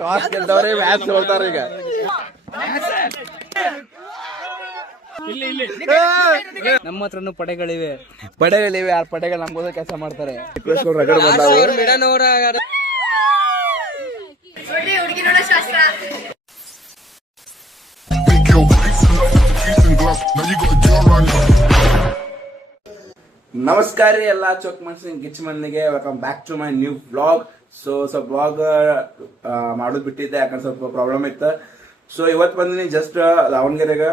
Toss ಗೆದ್ದವ್ರೆ match ಸೋಲ್ತಾರ ಈಗ. ನಮ್ಮ ಹತ್ರನು ಪಡೆಗಳಿವೆ. ಆ ಪಡೆಗಳು ನಮ್ಗೋದ ಕೆಲಸ ಮಾಡ್ತಾರೆ. ನಮಸ್ಕಾರ ರೀ ಎಲ್ಲ ಚೊಕ್ ಮನ್ಸಿನ ಗಿಚ್ ಮಂದಿಗೆ. Welcome back to my new vlog. ಸ್ವಲ್ಪ ವ್ಲಾಗ್ ಮಾಡೋದು ಬಿಟ್ಟಿದ್ದೆ, ಯಾಕಂದ್ರೆ ಸ್ವಲ್ಪ ಪ್ರಾಬ್ಲಮ್ ಇತ್ತು. ಸೊ ಇವತ್ತು ಬಂದಿನಿ ಜಸ್ಟ್ ದಾವಣಗೆರೆಗೆ.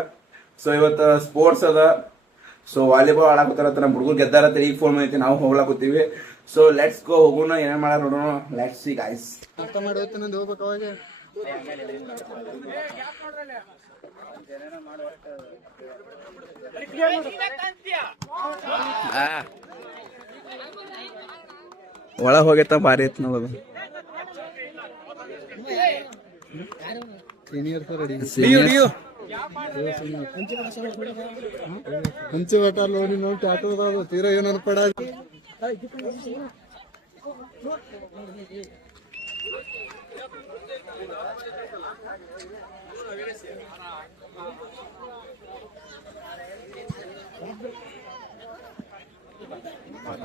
ಸೊ ಇವತ್ತು ಸ್ಪೋರ್ಟ್ಸ್ ಅದ. ಸೊ ವಾಲಿಬಾಲ್ ಆಡಾಕತ್ತಾರ, ನಮ್ಮ ಹುಡುಗರು ಗೆದ್ದಾರತ್ತ. ಈಗ ಫೋನ್ ಐತಿ, ನಾವು ಹೋಗ್ಲಾಕತ್ತೀವಿ. ಸೊ ಲೆಟ್ಸ್ ಗೋ, ಹೋಗೋಣ, ಏನೇನ್ ಮಾಡ ನೋಡೋಣ. Let's see guys. ಅರ್ಥ ಮಾಡಿ ಹೋಗ್ಬೇಕು ಅವಾಗ. ಒಳ ಹೋಗೈತ, ಭಾರಿ ಐತ್ ನೋಡೋದು. ಹಂಚೆ ಬೆಟ್ಟ ನೋಡಿ ನೋಡಿ ಆಟೋ ತೀರಾ ಏನು ಅನ್ಪಡ.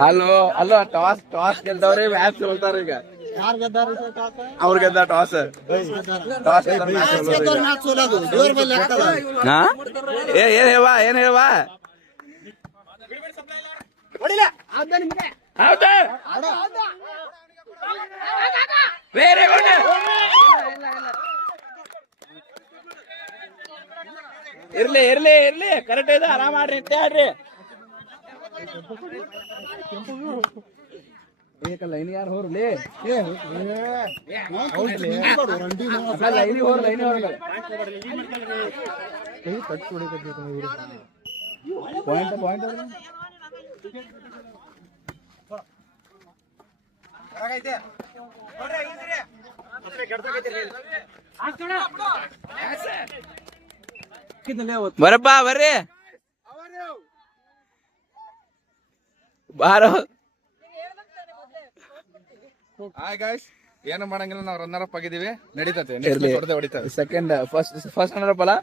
ಅಲ್ಲೋ ಟಾಸ್ ಗೆದ್ದವ್ರೆ ಮ್ಯಾಚ್ ಸೋಲ್ತಾರ ಈಗ. ಅವ್ರ ಗೆದ್ದ ಟಾಸ್ ಏನ್ ಹೇಳುವ ಇರ್ಲಿ ಕರೆಕ್ಟ್ ಇದೆ. ಆರಾಮ್ ಆಡ್ರಿ, ಆಡ್ರಿ. ಲೈನ್ ಯಾರು ಹೋರ್ಲಿ, ಪಾಯಿಂಟ್ ಬರಪ್ಪ ಬರ್ರಿ ಬಾರೋ. ಏನು ಮಾಡಂಗಿಲ್ಲ, ನಾವು ರನ್ನರ್ ಅಪ್ ಆಗಿದೀವಿ, ನಡೀತದೆ. ಸೆಕೆಂಡ್ ಫಸ್ಟ್ ರನ್ನರ್ ಅಪ್ ಅಲ್ಲ,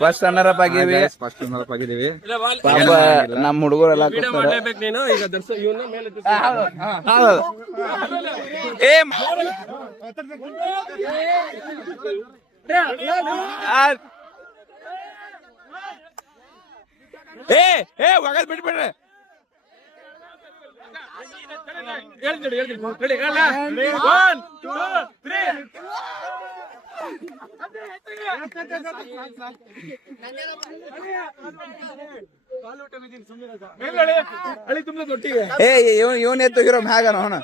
ಫಸ್ಟ್ ರನ್ನರ್ ಅಪ್ ಆಗಿವಿ. ಪಾಪ ನಮ್ಮ ಹುಡುಗರೆಲ್ಲ ಒಗದ್ ಬಿಟ್ಬಿಡ್ರಿ. ಇವನ್ ಎತ್ತು ಹೀರೋ ಮ್ಯಾಗ ನೋಣ.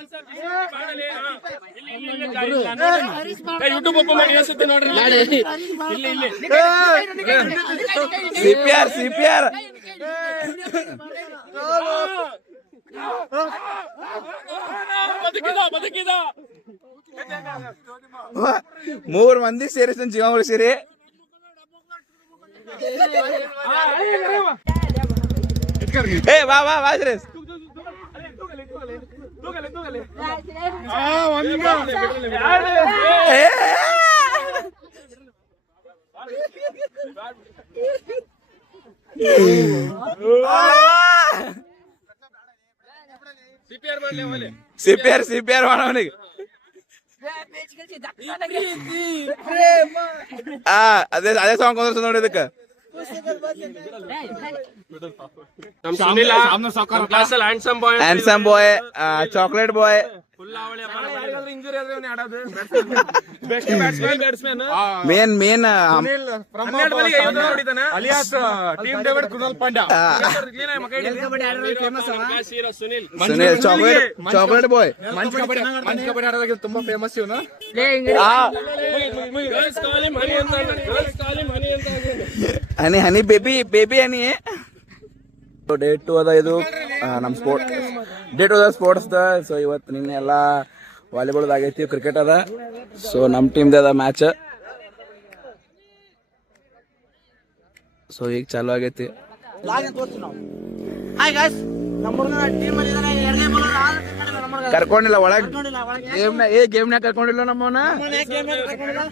ಸಿಪಿಆರ್ 3 ಮಂದಿ ಸೇರಿ ಜೀವ ಉಳಿಸಿರಿ. ಬಾ ಶ್ರೇಯಸ್. ಸಿಪಿಆರ್ ಮಾಡವನಿಗೆ ಅದೇ ಸಾಂಗ್ ಕೊಂದ್ರ ನೋಡಿ. ಇದಕ್ಕೆ handsome boy, chocolate boy, main Sunil chocolate boy ತುಂಬಾ ಫೇಮಸ್ ಇವನು. ಹನಿ ಬೇಬಿ ಹನಿ. ಡೇ 2 ಅದ ಇದು ನಮ್ ಸ್ಪೋರ್ಟ್ಸ್ ದ. ಸೊ ಇವತ್ತು ನಿನ್ನೆ ಎಲ್ಲಾ ವಾಲಿಬಾಲ್ ಆಗೈತಿ, ಕ್ರಿಕೆಟ್ ಅದ. ಸೊ ನಮ್ ಟೀಮ್ ಅದ ಮ್ಯಾಚ್. ಸೊ ಈಗ ಚಾಲು ಆಗೈತಿ. ಹಾಯ್ ಗಾಯ್ಸ್, ನಮ್ಮ ಟೀಮ್ ಅಲ್ಲಿ ಕರ್ಕೊಂಡಿಲ್ಲ ಒಳಗ್ ಗೇಮ್ನಾಗ ಕರ್ಕೊಂಡಿಲ್ಲ ನಮ್ಮವನ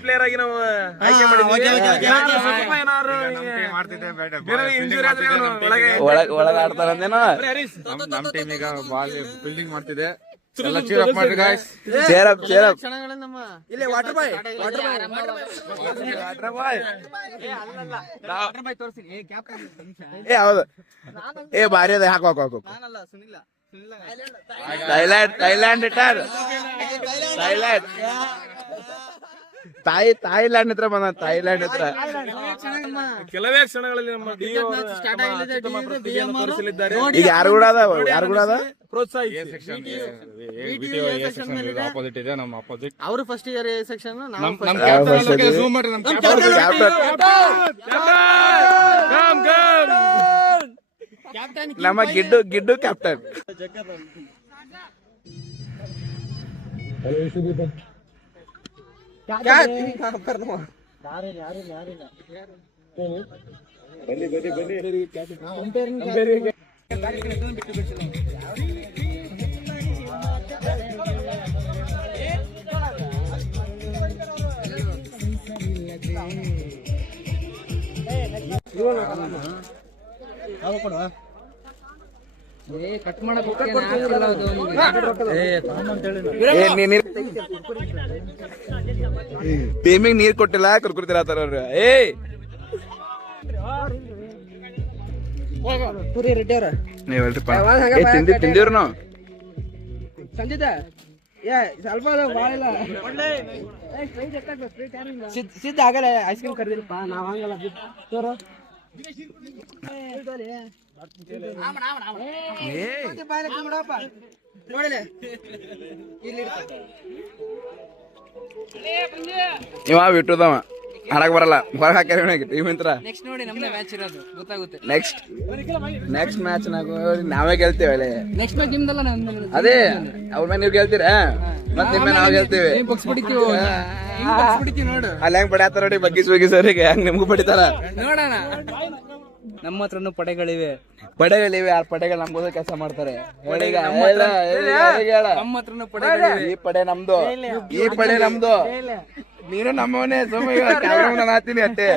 ಪ್ಲೇಯರ್ ಆಗಿ ನಾವು ಆಯ್ಕೆ ಒಳಗ ಆಡ್ತಾರಂದೇನೋ. ನಮ್ ಟೀಮ್ ಈಗ ಬಾಲ್ ಫೀಲ್ಡಿಂಗ್ ಮಾಡ್ತಿದೆ. ಎಲ್ಲ ಚೀರ್ ಅಪ್ ಮಾಡ್ರಿ ಗಾಯ್ಸ್. ಚೇರಪ್ ಇಲ್ಲಿ ವಾಟರ್ ಬಾಯ್ ಏ ಹೌದು ಏ ಭಾರಿ ಅದ ಹಾಕು ಹಾಕು ಹಾಕು. ಥೈಲ್ಯಾಂಡ್ ಇಟ್ಟಾರ. ಥೈಲ್ಯಾಂಡ್ ಹತ್ರ ಬಂದ. ಥೈಲ್ಯಾಂಡ್ ಹತ್ರ ಕೆಲವೇ ಕ್ಷಣಗಳಲ್ಲಿ ನಮ್ಮ ತೋರಿಸಲಿದ್ದಾರೆ. ಈಗ ಯಾರು ಕೂಡ ಅದ ಆಪೋಸಿಟ್ ಇದೆ ನಮ್ಮ ಆಪೋಸಿಟ್. ಅವರು ಫಸ್ಟ್ ಇಯರ್ ಸೆಕ್ಷನ್ ಝೂಮ್ ಮಾಡ್ರಿ. ನಮ್ಮ ಗಿಡ್ಡು ಕ್ಯಾಪ್ಟನ್. ಕಟ್ ಮಾಡಕ್ ಟೀಮಿಗೆ ನೀರ್ ಕೊಟ್ಟಿಲ್ಲ ಕುರ್ಕುರ್ತಿರ ಆತರ ಅವ್ರು. ಪುರಿ ರೆಡ್ಡಿ ಅವ್ರ ನೀವ್ ಹೇಳ್ರಿಪ್ಪ ತಿಂದಿವ್ರು ನಾವು. ಸಂಜಿತ ಸ್ವಲ್ಪ ಬಾಳ ಇಲ್ಲ ಸಿದ್ಧ ಆಗಲ್ಲ. ಐಸ್ ಕ್ರೀಮ್ ಕರೆದಿಲ್ಲಪ್ಪ ನಾವ್ ಹಂಗಲ್ಲ ತೋರು. ಇವ ಬಿಟ್ಟುದವ ಹಾಡಕ್ ಬರಲ್ಲ. ಹೊರಗೆ ಹಾಕ್ಯಾರ ಟೀಮ್ ಇಂತ್ರ. ನೆಕ್ಸ್ಟ್ ನೋಡಿ ನಮ್ದೇ ಮ್ಯಾಚ್ ಇರೋದು ಗೊತ್ತಾಗುತ್ತೆ. ನೆಕ್ಸ್ಟ್ ಮ್ಯಾಚ್ ನಾವೇ ಗೆಲ್ತೇವೆ ಅಲ್ಲೇ. ನೆಕ್ಸ್ಟ್ ಮ್ಯಾಚ್ ನಿಮ್ದಲ್ಲ ಅದೇ ಅವ್ರ ಮೇಲೆ ನೀವು ಗೆಲ್ತೀರಾ ಮತ್ತೆ ನಿಮ್ಮ ನಾವು ಗೆಲ್ತೇವೆ. ಬಗ್ಸ್ ಬಿಡ್ತೀವಿ ನೋಡು. ಅಲ್ಲಿ ಹೆಂಗ್ ಪಡ್ಯಾತಾರ ನೋಡಿ ಬಗ್ಗಿಸರಿಗೆ ಹಂಗ್ ನಿಮ್ಗೂ ಪಡಿತಾರ ನೋಡೋಣ. ನಮ್ಮ ಹತ್ರನು ಪಡೆಗಳಿವೆ. ಆ ಪಡೆಗಳು ನಮ್ಗೋದ ಕೆಲಸ ಮಾಡ್ತಾರೆ. ನಮ್ಮ ಹತ್ರನು ಪಡೆಗಳಿವೆ. ಈ ಪಡೆ ನಮ್ದು ನೀನು ನಮ್ಮವನೇ. ಹಾತೀನಿ ಅಷ್ಟೇ.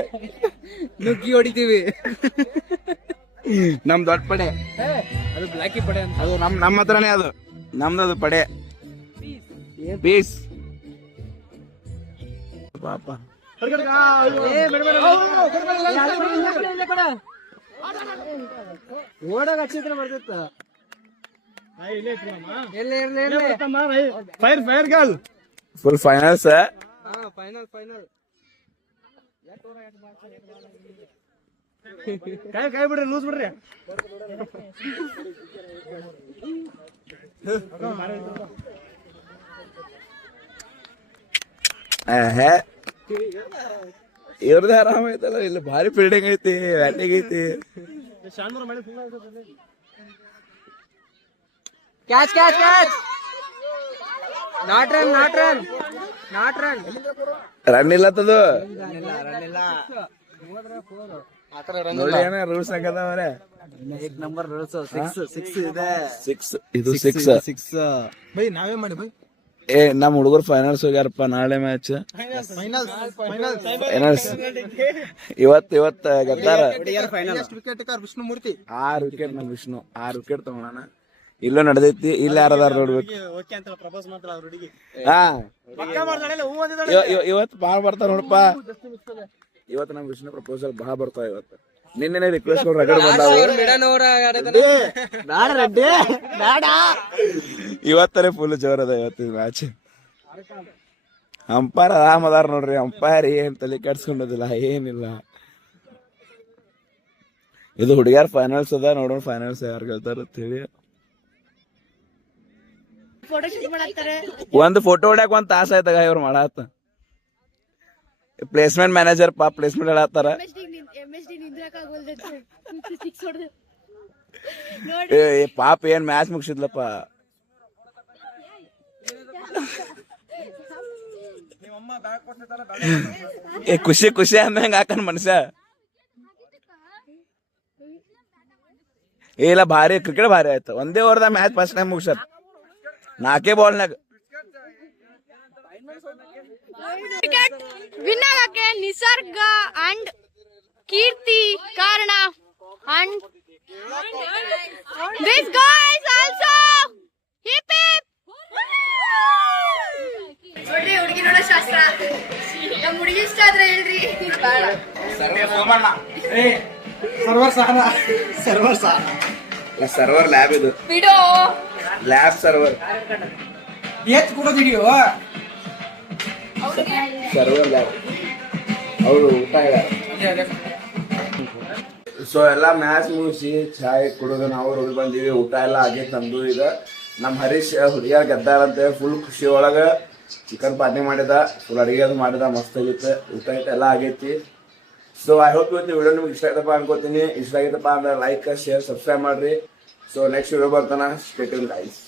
ನುಗ್ಗಿ ಹೊಡಿತೀವಿ. ನಮ್ ದೊಡ್ಡ ಪಡೆ ಅದು ಬ್ಲಾಕಿ ಪಡೆ ಅಂತ. ಅದು ನಮ್ಮ ಹತ್ರನೇ. ಅದು ನಮ್ದು ಪಡೆ ಪೀಸ್ ಪಾಪ. ಓಡಾಗ ಹಚ್ಚಿದ್ರೆ ಬರ್ತಿತ್ತ. Full finals. ಕೈ ಬಿಡ್ರಿ, ಲೂಸ್ ಬಿಡ್ರಿ. ಇವ್ರದ್ದು ಆರಾಮ ಐತಲ್ಲ. ಇಲ್ಲಿ ಭಾರಿ ಫೀಲ್ಡಿಂಗ್ ಐತಿ, ಬ್ಯಾಟಿಂಗ್ ಐತಿ. Catch catch catch. Not run. Run ಇಲ್ಲತ್ತದು ನೋಡಿ. ಏನ ರೂಲ್ಸ್ ಹಾಕದವ್ರೆ. ನಂಬರ್ ರೂಲ್ಸ್ 6 ಇದೆ. 6 ಇದು 6 ಬೈ ನಾವೇ ಮಾಡಿ ಬೈ. ನಮ್ಮ ಹುಡುಗರು ಫೈನಲ್ಸ್ ಹೋಗ್ಯಾರಪ್ಪ. ನಾಳೆ ಮ್ಯಾಚ್ ಫೈನಲ್ಸ್. ಇವತ್ತು ಗೆದ್ದಾರ. ವಿಷ್ಣುಮೂರ್ತಿ 6 ವಿಕೆಟ್. ನಮ್ ವಿಷ್ಣು 6 ವಿಕೆಟ್ ತಗೊಳಣ. ಇಲ್ಲೂ ನಡೆದೈತಿ. ಇಲ್ಲಿ ಯಾರದಾರ ನೋಡ್ಬೇಕು. ಹಾ ಇವತ್ತು ಬಾಳ್ ಬರ್ತಾರ ನೋಡಪ್ಪ. ಇವತ್ತು ನಮ್ ವಿಷ್ಣು ಪ್ರಪೋಸಲ್ ಬಾಳ ಬರ್ತಾವ. ಇವತ್ತು ನಿನ್ನೆ ರಿಕ್ವೆಸ್ಟ್ ರಗಡ್ ಬಂದಾವ. ಇವತ್ತರೇ ಫುಲ್ ಜೋರ್ ಅದ ಇವತ್ತಿನ ಮ್ಯಾಚ್. ಅಂಪೈರ್ ಆರಾಮ್ ಅದಾರ ನೋಡ್ರಿ. ಅಂಪೈರ್ ಏನ್ ತಲೆ ಕೆಡ್ಸ್ಕೊಂಡದಿಲ್ಲ, ಏನಿಲ್ಲ. ಇದು ಹುಡುಗ್ಯಾರ ಫೈನಲ್ಸ್ ಅದ. ನೋಡೋಣ ಫೈನಲ್ಸ್ ಯಾರು ಗೆಲ್ತಾರ ಅಂತೇಳಿ. ಒಂದು ಫೋಟೋ ಹೊಡ್ಯಾಕ ಒಂದ್ ತಾಸ ಆಯ್ತಾಗ ಇವ್ರು ಮಾಡತ್ತ. ಪ್ಲೇಸ್ಮೆಂಟ್ ಮ್ಯಾನೇಜರ್ ಪ್ಲೇಸ್ಮೆಂಟ್ ಹೇಳತ್ತಾರ. ಪಾಪ ಏನ್ ಮ್ಯಾಚ್ ಮುಗಿಸಿದ್ಲಪ್ಪ. ಖುಷಿ ಅಂದಂಗ ಹಾಕನ್ ಮನುಷ್ಯ. ಇಲ್ಲ ಭಾರಿ ಕ್ರಿಕೆಟ್ ಭಾರಿ ಆಯ್ತು. ಒಂದೇ ಓವರ್ದ ಮ್ಯಾಚ್ ಫಸ್ಟ್ ಟೈಮ್ ಮುಗಿಸ್ಯಾರ. ನಾಲ್ಕೇ ಬಾಲ್ನಾಗ ಕ್ರಿಕೆಟ್ ವಿನ್ ಆಗಕ್ಕೆ ನಿಸರ್ಗ ಅಂಡ್ ಕೀರ್ತಿ ಕಾರಣ and this guys also hip hip ನೋಡ್ರಿ ಹುಡುಗಿ ನೋಡೋ ಶಾಸ್ತ್ರ ನಮ್ಮ ಹುಡುಗಿ ಇಷ್ಟ ಆದ್ರೆ ಹೇಳ್ರಿ ಸರ್ವರ್ ಲ್ಯಾಬ್ ಇದು ಬಿಡೋ ಲ್ಯಾಬ್ ಸರ್ವರ್ ಏತ್ ಕೊಡೋದಿದೆಯೋ ಸರ್ವರ್ ಲ್ಯಾಬ್ ಅವರು ಊಟ ಸೊ ಎಲ್ಲ ಮ್ಯಾಚ್ ಮುಗಿಸಿ ಚಾಯ್ ಕುಡಿದು ನಾವು ಹೋಗಿ ಬಂದೀವಿ. ಊಟ ಎಲ್ಲ ಆಗೈತೆ ನಮ್ದು. ಈಗ ನಮ್ಮ ಹರೀಶ್ ಹುಡುಗಿಯರ್ ಗೆದ್ದಾರಂತೆ ಫುಲ್ ಖುಷಿ ಒಳಗೆ ಚಿಕನ್ ಪಾರ್ಟಿ ಮಾಡಿದ, ಫುಲ್ ಅಡುಗೆ ಅದು ಮಾಡಿದ, ಮಸ್ತ್ ಆಗಿತ್ತು. ಊಟ ಐತೆ ಎಲ್ಲ ಆಗೈತಿ. ಸೊ ಐ ಹೋಪ್ ಇವತ್ತು ವಿಡಿಯೋ ನಿಮ್ಗೆ ಇಷ್ಟ ಆಯ್ತಪ್ಪ ಅನ್ಕೋತೀನಿ. ಇಷ್ಟ ಆಗಿತ್ತಪ್ಪ ಅಂದ್ರೆ ಲೈಕ್ ಶೇರ್ ಸಬ್ಸ್ಕ್ರೈಬ್ ಮಾಡ್ರಿ. ಸೊ ನೆಕ್ಸ್ಟ್ ವಿಡಿಯೋ ಬರ್ತಾನ. Stay tune guys.